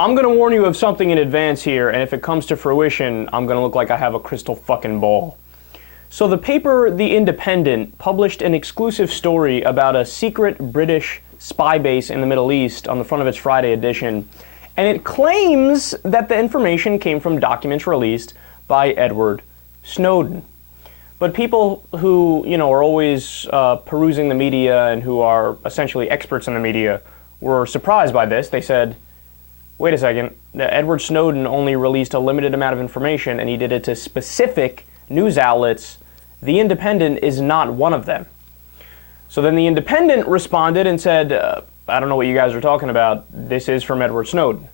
I'm going to warn you of something in advance here, and if it comes to fruition, I'm going to look like I have a crystal fucking ball. So the paper The Independent published an exclusive story about a secret British spy base in the Middle East on the front of its Friday edition, and it claims that the information came from documents released by Edward Snowden. But people who, are always perusing the media and who are essentially experts in the media were surprised by this. They said, wait a second, Edward Snowden only released a limited amount of information and he did it to specific news outlets. The Independent is not one of them. So then The Independent responded and said, I don't know what you guys are talking about. This is from Edward Snowden.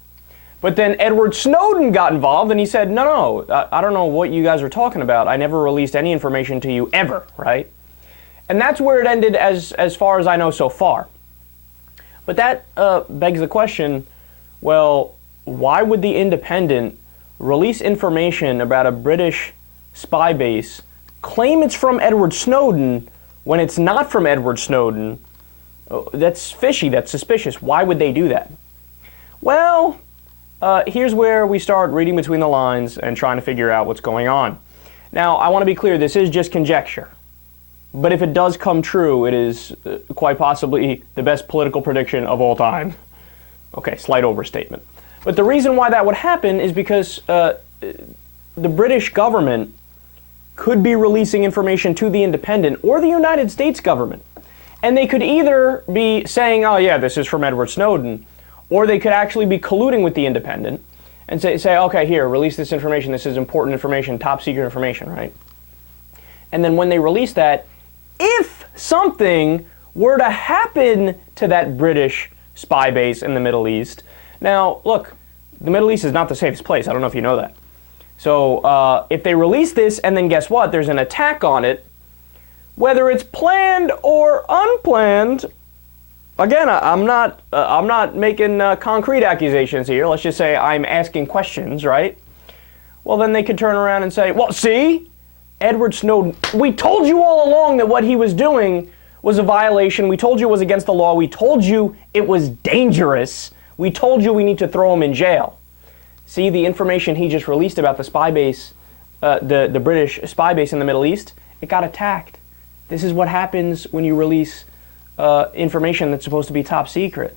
But then Edward Snowden got involved and he said, no, I don't know what you guys are talking about. I never released any information to you ever, right? And that's where it ended as far as I know so far. But that begs the question, well, why would The Independent release information about a British spy base, claim it's from Edward Snowden, when it's not from Edward Snowden? That's fishy, that's suspicious. Why would they do that? Well, here's where we start reading between the lines and trying to figure out what's going on. Now, I want to be clear, this is just conjecture. But if it does come true, it is quite possibly the best political prediction of all time. Okay, slight overstatement. But the reason why that would happen is because the British government could be releasing information to The Independent or the United States government. And they could either be saying, oh yeah, this is from Edward Snowden, or they could actually be colluding with The Independent and say, okay, here, release this information. This is important information, top secret information, right? And then when they release that, if something were to happen to that British spy base in the Middle East. Now, look, the Middle East is not the safest place. I don't know if you know that. So if they release this and then guess what? There's an attack on it, whether it's planned or unplanned. Again, I'm not making concrete accusations here. Let's just say I'm asking questions, right? Well, then they could turn around and say, well, see, Edward Snowden, we told you all along that what he was doing was a violation. We told you it was against the law. We told you it was dangerous. We told you we need to throw him in jail. See, the information he just released about the spy base, the British spy base in the Middle East, it got attacked. This is what happens when you release information that's supposed to be top secret.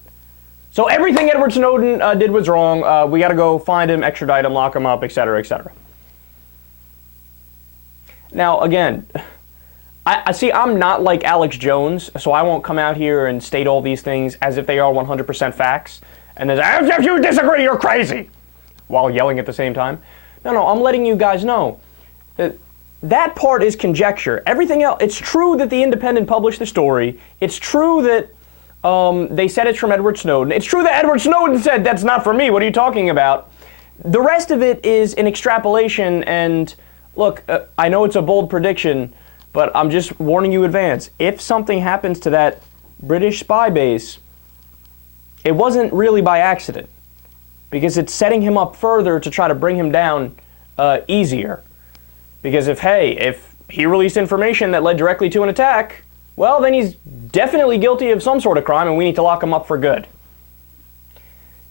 So everything Edward Snowden did was wrong. We got to go find him, extradite him, lock him up, etc., etc. Now, again, I see I'm not like Alex Jones, so I won't come out here and state all these things as if they are 100% facts, and then say, if you disagree, you're crazy, while yelling at the same time. No, I'm letting you guys know that that part is conjecture. Everything else, it's true that The Independent published the story. It's true that they said it's from Edward Snowden. It's true that Edward Snowden said, that's not for me, what are you talking about? The rest of it is an extrapolation, and look, I know it's a bold prediction, but I'm just warning you in advance. If something happens to that British spy base, it wasn't really by accident, because it's setting him up further to try to bring him down easier. Because if he released information that led directly to an attack, well, then he's definitely guilty of some sort of crime, and we need to lock him up for good.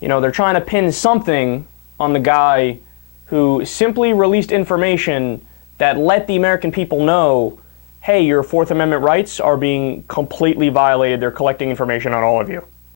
They're trying to pin something on the guy who simply released information that let the American people know, hey, your Fourth Amendment rights are being completely violated. They're collecting information on all of you.